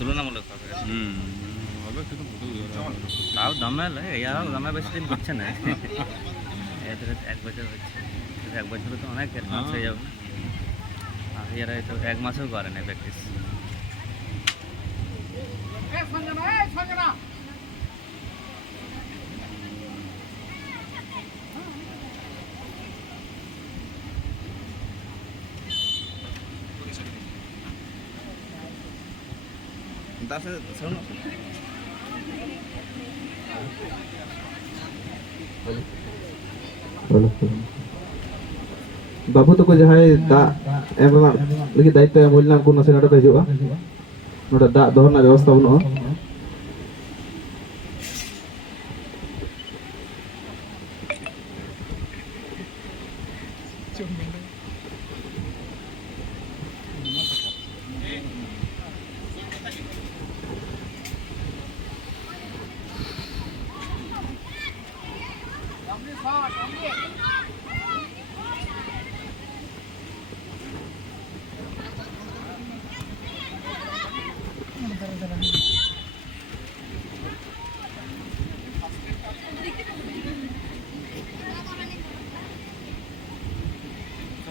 তুলনামূলক তাও দমে এরাও দমে বেশি দিন করছে না এদের 1 বছর হচ্ছে 1 বছরে তো অনেক অ্যাডভান্স হয়ে যাবে না আর এরা তো 1 মাসও করে না প্র্যাকটিস बाबू तो जहाँ दा एम लगे दायित्व एम होलना को नसे नडे हिजुआ नोडे दा दोहरना व्यवस्था बनुआ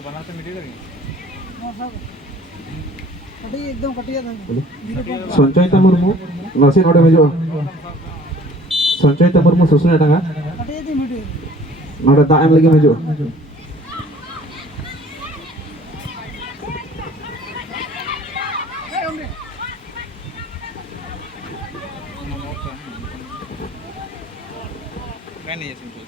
बनाते मिलेगा एकदम कटिया था संचयिता मुर्मू नसे नडे हिजुआ संचयिता मुर्मू सुसुना टांगा कटिया थी मीडियो नडे दा एम लगे हिजुआ नहीं है सिंपल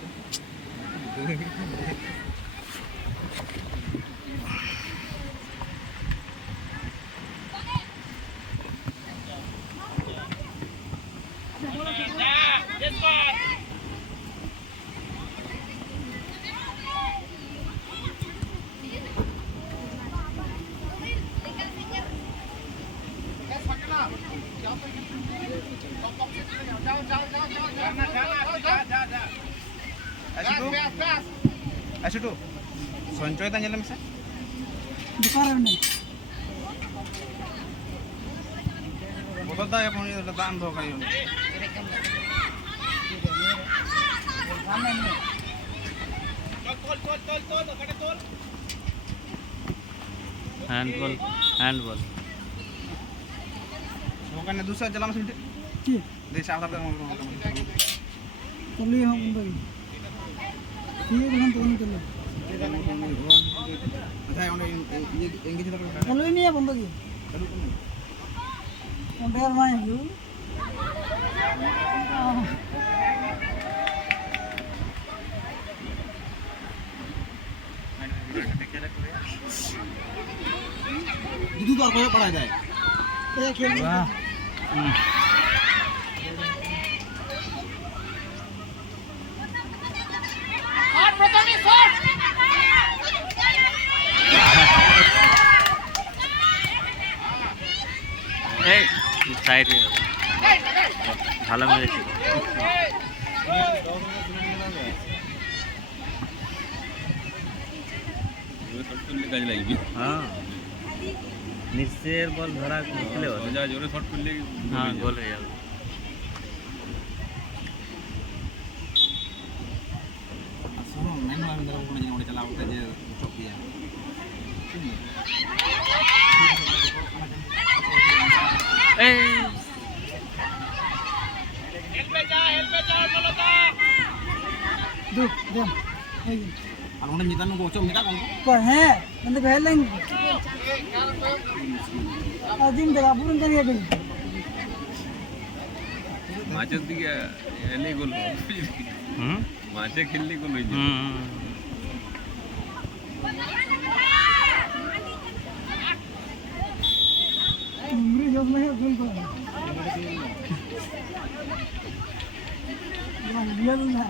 ऐसे तो संचय ता नेलम से दुकान में बोतल दा अपन दाम दो कायो तोल हैंडबॉल वो कने दूसरा जलाम से की दे साफ साफ चलिए हम बंद ये हम तो नहीं चलो अच्छा ये एंगेज लगा चलो नहीं है बंद की कंडेर में यू दीदी तो और कोई पढ़ा जाए ये खेल वाह साइड भाला मेरेছি কাজে লাগবে হ্যাঁ নিচের বল ধরা মুশকিল হবে যা জোরে শট করলে হ্যাঁ গোল হয়ে যাবে सुनो मैंने अंदर को नहीं होने चला होता है चौक दिया ए हेल्प पे जा बोलता दो दो और उन्हें मिता नु कोचो मिता कौन पर है बंदे पहले आदिम जगह पूर्ण करिए भी মাছের দিকে এলেই গোল মাছে খেললেই গোল হয়ে যায় उम्र जब में है गोल कर ये रियल है